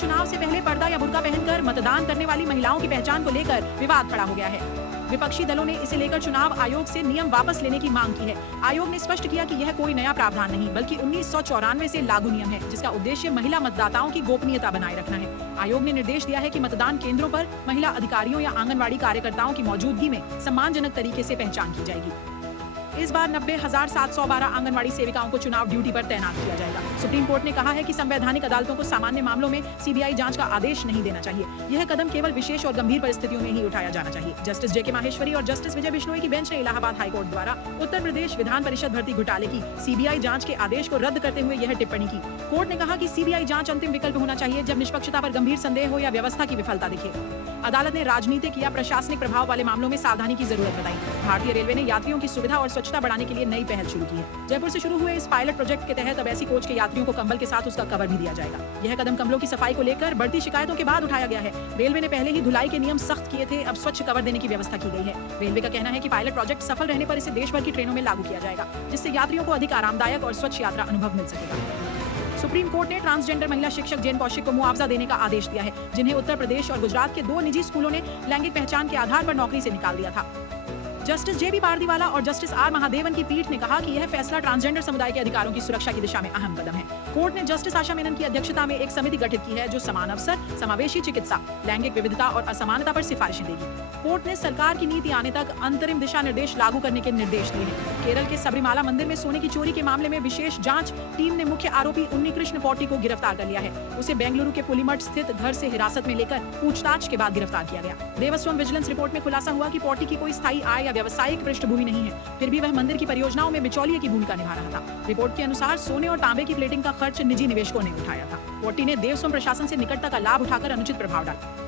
चुनाव से पहले पर्दा या बुर्का पहनकर मतदान करने वाली महिलाओं की पहचान को लेकर विवाद खड़ा हो गया है। विपक्षी दलों ने इसे लेकर चुनाव आयोग से नियम वापस लेने की मांग की है। आयोग ने स्पष्ट किया कि यह कोई नया प्रावधान नहीं बल्कि 1994 से लागू नियम है, जिसका उद्देश्य महिला मतदाताओं की गोपनीयता बनाए रखना है। आयोग ने निर्देश दिया है कि मतदान केंद्रों पर महिला अधिकारियों या आंगनबाड़ी कार्यकर्ताओं की मौजूदगी में सम्मानजनक तरीके से पहचान की जाएगी। इस बार 90,712 आंगनवाड़ी सेविकाओं को चुनाव ड्यूटी पर तैनात किया जाएगा। सुप्रीम कोर्ट ने कहा है कि संवैधानिक अदालतों को सामान्य मामलों में सीबीआई जांच का आदेश नहीं देना चाहिए। यह कदम केवल विशेष और गंभीर परिस्थितियों में ही उठाया जाना चाहिए। जस्टिस जेके माहेश्वरी और जस्टिस विजय बिश्नोई की बेंच ने इलाहाबाद हाईकोर्ट द्वारा उत्तर प्रदेश विधान परिषद भर्ती घोटाले की सीबीआई जाँच के आदेश को रद्द करते हुए यह टिप्पणी की। कोर्ट ने कहा कि सीबीआई जाँच अंतिम विकल्प होना चाहिए जब निष्पक्षता पर गंभीर संदेह हो या व्यवस्था की विफलता दिखे। अदालत ने राजनीतिक या प्रशासनिक प्रभाव वाले मामलों में सावधानी की जरूरत बताई। भारतीय रेलवे ने यात्रियों की सुविधा और स्वच्छता बढ़ाने के लिए नई पहल शुरू की है। जयपुर से शुरू हुए इस पायलट प्रोजेक्ट के तहत अब ऐसी कोच के यात्रियों को कंबल के साथ उसका कवर भी दिया जाएगा। यह कदम कम्बलों की सफाई को लेकर बढ़ती शिकायतों के बाद उठाया गया है। रेलवे ने पहले ही धुलाई के नियम सख्त किए थे, अब स्वच्छ कवर देने की व्यवस्था की गई है। रेलवे का कहना है कि पायलट प्रोजेक्ट सफल रहने पर इसे देश भर की ट्रेनों में लागू किया जाएगा, जिससे यात्रियों को अधिक आरामदायक और स्वच्छ यात्रा अनुभव मिल सकेगा। सुप्रीम कोर्ट ने ट्रांसजेंडर महिला शिक्षक जैन कौशिक को मुआवजा देने का आदेश दिया है, जिन्हें उत्तर प्रदेश और गुजरात के 2 निजी स्कूलों ने लैंगिक पहचान के आधार पर नौकरी से निकाल दिया था। जस्टिस जेबी पारदीवाला और जस्टिस आर महादेवन की पीठ ने कहा कि यह फैसला ट्रांसजेंडर समुदाय के अधिकारों की सुरक्षा की दिशा में अहम कदम है। कोर्ट ने जस्टिस आशा मेनन की अध्यक्षता में एक समिति गठित की है जो समान अवसर, समावेशी चिकित्सा, लैंगिक विविधता और असमानता पर सिफारिशें देगी। कोर्ट ने सरकार की नीति आने तक अंतरिम दिशा निर्देश लागू करने के निर्देश दिए हैं। केरल के सबरीमाला मंदिर में सोने की चोरी के मामले में विशेष जांच टीम ने मुख्य आरोपी उन्नीकृष्ण पॉटी को गिरफ्तार कर लिया है। उसे बेंगलुरु के पुलिमठ स्थित घर से हिरासत में लेकर पूछताछ के बाद गिरफ्तार किया गया। देवस्वम विजिलेंस रिपोर्ट में खुलासा हुआ कि पॉटी की कोई स्थायी आय या व्यावसायिक पृष्ठभूमि नहीं है, फिर भी वह मंदिर की परियोजनाओं में बिचौलिए की भूमिका निभा रहा था। रिपोर्ट के अनुसार सोने और तांबे की प्लेटिंग का खर्च निजी निवेशकों ने उठाया था। पॉटी ने देवस्वम प्रशासन से निकटता का लाभ उठाकर अनुचित प्रभाव डाला।